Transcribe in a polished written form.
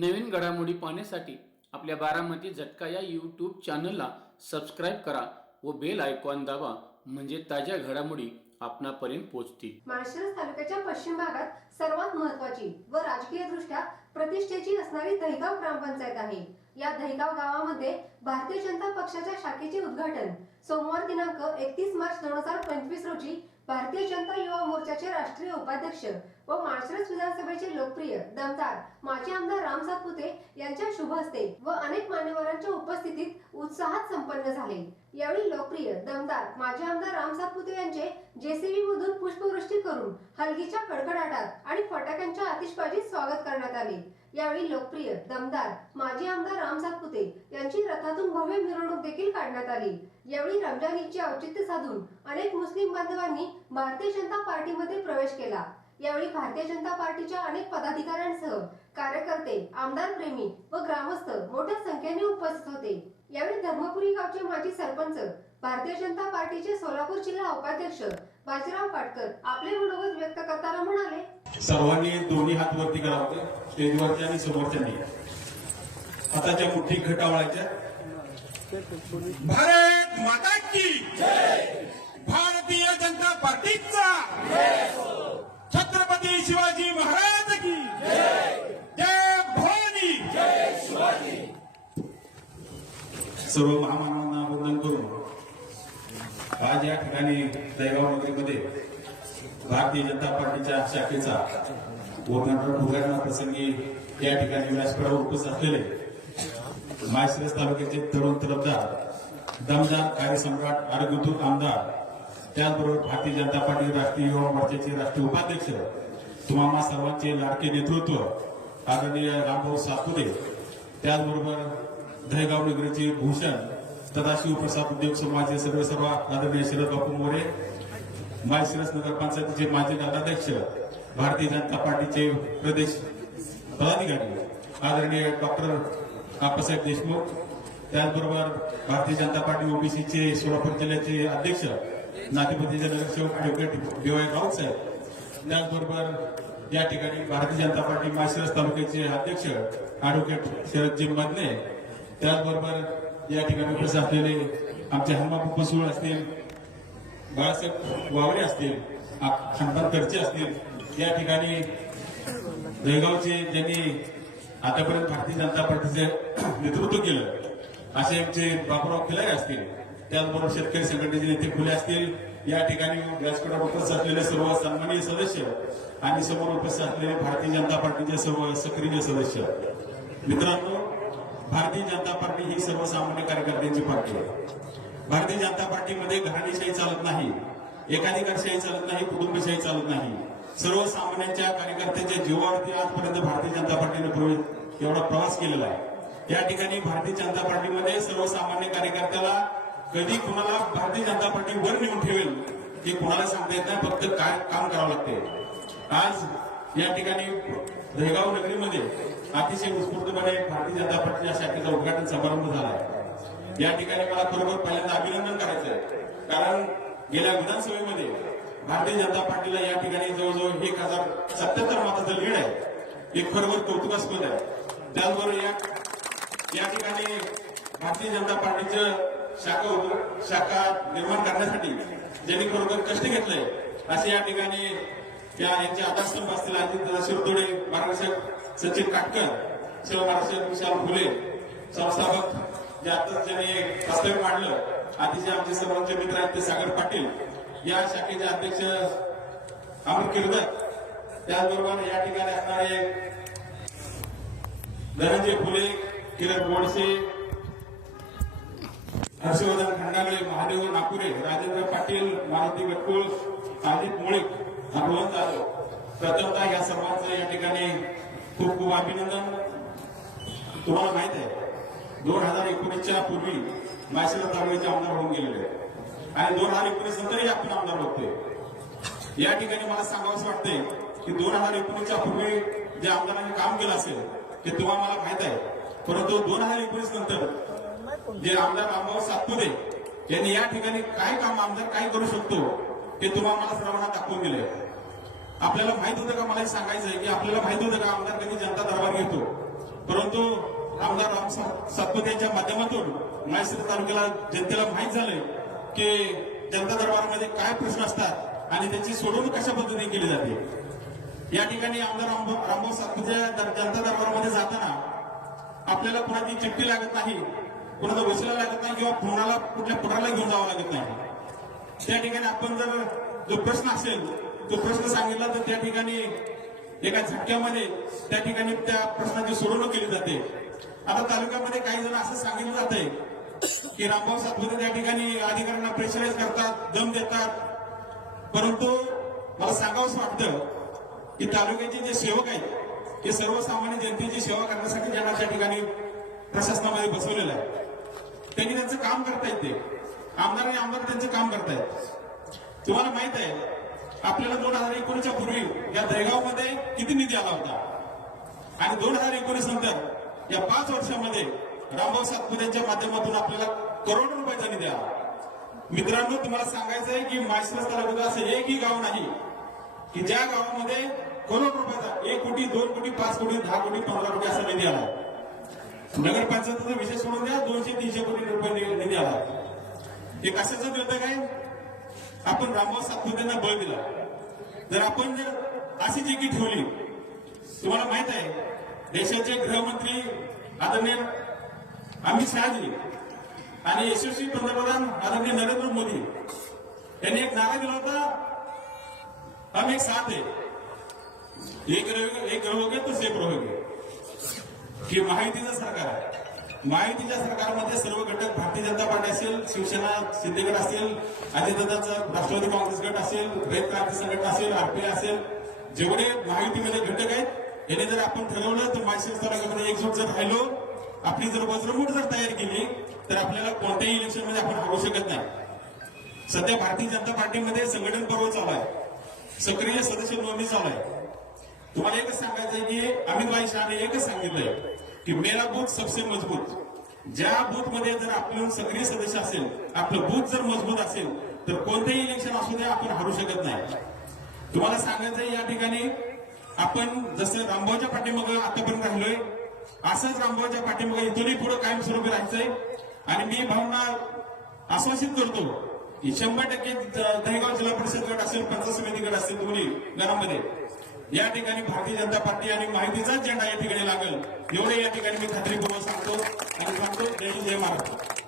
नवीन घडामोडी पाहण्यासाठी आपल्या बारामती झटका या यूट्यूब चॅनलला सबस्क्राईब करा व बेल आयकॉन दाबा, म्हणजे ताज्या घडामोडी आपणापर्यंत पोहोचतील। माळशिरस तालुक्याच्या पश्चिम भागात सर्वात महत्त्वाची व राजकीय दृष्ट्या प्रतिष्ठेची असणारी दहिगाव ग्रामपंचायत आहे। या दहिगाव गावामध्ये भारतीय जनता पक्षाच्या शाखेचे उद्घाटन सोमवार दिनांक 31 मार्च 2025 रोजी भारतीय जनता युवा मोर्चाचे राष्ट्रीय उपाध्यक्ष व माळशिरस विधानसभेचे लोकप्रिय दमदार माजी आमदार राम सातपुते यांच्या शुभ हस्ते व अनेक मान्यवरांच्या उपस्थितीत उत्साहात संपन्न झाले। यावेळी लोकप्रिय दमदार माजी आमदार राम सातपुते यांचे जेसीबी मधून पुष्पवृष्टी करून हलगीच्या कडकडाटात आणि फटाक्यांच्या आतिषबाजीत स्वागत करण्यात आले। यावेळी लोकप्रिय दमदार माजी आमदार राम सातपुते यांची रथातून भव्य मिरवणूक देखील काढण्यात आली। यावेळी रमजान ईदचे औचित्य साधून अनेक मुस्लिम बांधवांनी भारतीय जनता पार्टीमध्ये प्रवेश केला। यावेळी भारतीय जनता पार्टीच्या अनेक पदाधिकाऱ्यांसह कार्यकर्ते, आमदार प्रेमी व ग्रामस्थ मोठ्या संख्येने उपस्थित होते। यावेळी धर्मपुरी गावचे माजी सरपंच, भारतीय जनता पार्टीचे सोलापूर जिल्हा उपाध्यक्ष बाजीराव पाटकर आपले मनोगत व्यक्त करताना म्हणाले, सर्वांनी दोन्ही हात वरती करावे, स्टेजवरती आणि समोरच्यांनी हाताच्या मुठी घटावळायच्या। भारत माता की जय, भारतीय जनता पार्टीचा जय हो, छत्रपती शिवाजी महाराज की जय, जय भवानी, जय शिवाजी। सर्व महामानवांना वंदन करून आज या ठिकाणी दहिगाव नगरीमध्ये भारतीय जनता पार्टीच्या शाखेचा उद्घाटन प्रसंगी या ठिकाणी व्यासपीठावर उपस्थित असलेले माळशिरस तालुक्याचे तरुण तरफदार, दमदार कार्यसम्राट, आरोग्यदूत आमदार, त्याचबरोबर भारतीय जनता पार्टी राष्ट्रीय युवा मोर्चाचे राष्ट्रीय उपाध्यक्ष, तुम्हा सर्वांचे लाडके नेतृत्व आदरणीय रामभाऊ सातपुते, त्याचबरोबर दहिगाव नगरीचे भूषण सदाशिव प्रसाद उद्योग समाजाचे सर्व आदरणीय शरद बापू मोरे, माळशिरस नगरपंचायतीचे माजी नगराध्यक्ष, भारतीय जनता पार्टीचे प्रदेश पदाधिकारी आदरणीय डॉक्टर आप्पासाहेब देशमुख, त्याचबरोबर भारतीय जनता पार्टी ओबीसीचे सोलापूर जिल्ह्याचे अध्यक्ष नातेपतीचे नगरसेवक ॲडव्होकेट BY राऊत साहेब, त्याचबरोबर या ठिकाणी भारतीय जनता पार्टी माळशिरस तालुक्याचे अध्यक्ष ॲडव्होकेट शरदजी मदने, त्याचबरोबर या ठिकाणी उपस्थित असलेले आमचे हनुमापू पसूळ असतील, बाळासाहेब वावरे असतील, खानपान खर्चे असतील, या ठिकाणी दहिगावचे ज्यांनी आतापर्यंत भारतीय जनता पार्टीचे नेतृत्व केलं असे आमचे बापूराव खिलारे असतील, त्याचबरोबर शेतकरी संघटनेचे नेते फुले असतील, या ठिकाणी व्यासपीठावर उपस्थित असलेले सर्व सन्माननीय सदस्य आणि समोर उपस्थित असलेले भारतीय जनता पार्टीचे सर्व सक्रिय सदस्य मित्रांनो, भारतीय जनता पार्टी ही सर्वसामान्य कार्यकर्त्यांची पार्टी आहे। भारतीय जनता पार्टीमध्ये घराणेशाही चालत नाही, एकाधिकारशाही चालत नाही, कुटुंबशाही चालत नाही। सर्वसामान्यांच्या कार्यकर्त्यांच्या जीवावरती आजपर्यंत भारतीय जनता पार्टीने एवढा प्रवास केलेला आहे। या ठिकाणी भारतीय जनता पार्टीमध्ये सर्वसामान्य कार्यकर्त्याला कधी कुणाला भारतीय जनता पार्टी वर नेऊन ठेवेल हे कुणाला सांगता येत नाही, फक्त काय काम करावं लागते। आज या ठिकाणी दहिगाव नगरीमध्ये अतिशय उत्स्फूर्तपणे भारतीय जनता पार्टीच्या शाखेचा उद्घाटन समारंभ झाला आहे। या ठिकाणी मला खरोखर पहिल्यांदा अभिनंदन करायचं आहे, कारण गेल्या विधानसभेमध्ये भारतीय जनता पार्टीला या ठिकाणी जवळजवळ 1077 मताचं लीड आहे, हे खरोखर कौतुकास्पद आहे। त्याचबरोबर या ठिकाणी भारतीय जनता पार्टीचं शाखा निर्माण करण्यासाठी ज्यांनी खरोखर कष्ट घेतले असे या ठिकाणी यांचे आधारस्तंभ असतील अजित शिरदोडे, मार्गदर्शक सचिन काटकर, शिवमार्गदर्शक विशाल फुले, संस्थापक जे आताच ज्यांनी वास्तव्य मांडलं, अतिशय आमचे सर्वांचे मित्र आहेत ते सागर पाटील, या शाखेचे अध्यक्ष अमर किर्दत, त्याचबरोबर या ठिकाणी असणारे धनंजय फुले, किरण गोडसे, हर्षवर्धन खंडागळे, महादेव नाकुरे, राजेंद्र पाटील, मारुती गटकुळ, अजित मुळीक, रोहन जाधव, प्रथमतः या सर्वांचं या ठिकाणी खूप खूप अभिनंदन। तुम्हाला माहित आहे 2019च्या पूर्वी माळशिरस तालुक्याचे आमदार होऊन गेलेले आणि 2019 नंतरही आपण आमदार होते। या ठिकाणी मला सांगावंच वाटतंय की 2019च्या पूर्वी जे आमदारांनी काम केलं असेल ते तुम्हाला मला माहित आहे, परंतु 2019 नंतर जे आमदार रामभाऊ सातपुते यांनी या ठिकाणी काय काम आमदार काय करू शकतो ते तुम्हाला मला सर्वांना दाखवून दिले। आपल्याला माहित होतं का, मला सांगायचं आहे की आपल्याला माहित होतं का आमदार कधी जनता दरबार घेतो, परंतु आमदार राम सातपुते यांच्या माध्यमातून माळशिरस तालुक्याला जनतेला माहीत झालंय की जनता दरबारामध्ये काय प्रश्न असतात आणि त्याची सोडवणूक कशा पद्धतीने केली जाते। या ठिकाणी आमदार रामभाऊ सातपुते जनता दरबारामध्ये जाताना आपल्याला कुणाची चिठ्ठी लागत नाही, कुणाचा वशिला लागत नाही किंवा कुणाला कुठल्या पुढाला घेऊन जावं लागत नाही। त्या ठिकाणी आपण जर जो प्रश्न असेल तो प्रश्न सांगितला तर त्या ठिकाणी एका झटक्यामध्ये त्या ठिकाणी त्या प्रश्नाची सोडवणूक केली जाते। आता तालुक्यामध्ये काही जण असं सांगितलं जात आहे की रामभाऊ सातपुते त्या ठिकाणी अधिकाऱ्यांना प्रेशराईज करतात, दम देतात, परंतु मला सांगावंच वाटतं की तालुक्याचे जे सेवक आहेत ते सर्वसामान्य जनतेची सेवा करण्यासाठी ज्यांना त्या ठिकाणी प्रशासनामध्ये बसवलेलं आहे त्यांनी त्यांचं काम करतायत, ते आमदार त्यांचं काम करतायत। तुम्हाला माहित आहे आपल्याला 2019च्या पूर्वी या दहेगावमध्ये किती निधी आला होता आणि 2019 नंतर या 5 वर्षामध्ये रामभाऊ सातपुतेच्या माध्यमातून आपल्याला करोडो रुपयाचा निधी आला। मित्रांनो, तुम्हाला सांगायचं आहे की माळशिरस तालुक्यात असं एकही गाव नाही की ज्या गावामध्ये करोड रुपयाचा 1 कोटी 2 कोटी 5 कोटी 10 कोटी 15 कोटी असा निधी आला। नगरपंचायतीचा विषय सोडून द्या, 200-300 कोटी रुपये निधी आला। हे कशाचं मिळतं काय? आपण रामभाऊ सातपुतेंना बळ दिला। जर आपण जर अशी एकी ठेवली, तुम्हाला माहित आहे देशाचे गृहमंत्री आदरणीय अमित शहाजी आणि यशस्वी पंतप्रधान आदरणीय नरेंद्र मोदी यांनी एक नारा दिला होता, हम एक साथ है, एक रहोगे तो सेफ रहोगे, की महायुतीचं सरकार आहे। महायुतीच्या सरकारमध्ये सर्व घटक भारतीय जनता पार्टी असेल, शिवसेना शिंदे गट असेल, अजितदादांचा राष्ट्रवादी काँग्रेस गट असेल, रयत क्रांती संघटना असेल, आरपीआय असेल, जेवढे महायुतीमध्ये घटक आहेत याने जर आपण ठरवलं तर माळशिरस तालुक्यामध्ये एकजूट जर राहिलो, आपली जर वज्रमूठ जर तयार केली तर आपल्याला कोणत्याही इलेक्शनमध्ये आपण हरवू शकत नाही। सध्या भारतीय जनता पार्टीमध्ये संघटन पर्व चालू आहे, सक्रिय सदस्य नोंदणी चालू आहे। तुम्हाला एकच सांगायचंय की अमित शहाने एकच सांगितलंय की मेरा बूथ सबसे मजबूत। ज्या बूथ मध्ये जर आपलं सक्रिय सदस्य असेल, आपलं बूथ जर मजबूत असेल तर कोणतेही इलेक्शन असू द्या आपण हारू शकत नाही। तुम्हाला सांगायचंय या ठिकाणी आपण जसं रामभाऊच्या पाठीमागे आतापर्यंत राहिलोय असंच रामभाऊच्या पाठीमागे इथूनही पुढे कायमस्वरूपी राहायचंय। आणि मी भावना आश्वासित करतो की 100% दहेगाव जिल्हा परिषद गट असेल, पंचायत समिती गट असेल, दोन्ही गणामध्ये या ठिकाणी भारतीय जनता पार्टी आणि माहितीचाच झेंडा या ठिकाणी लागेल एवढे या ठिकाणी मी खात्रीपूर्वक सांगतो आणि सांगतो जय हिंद जय महाराष्ट्र।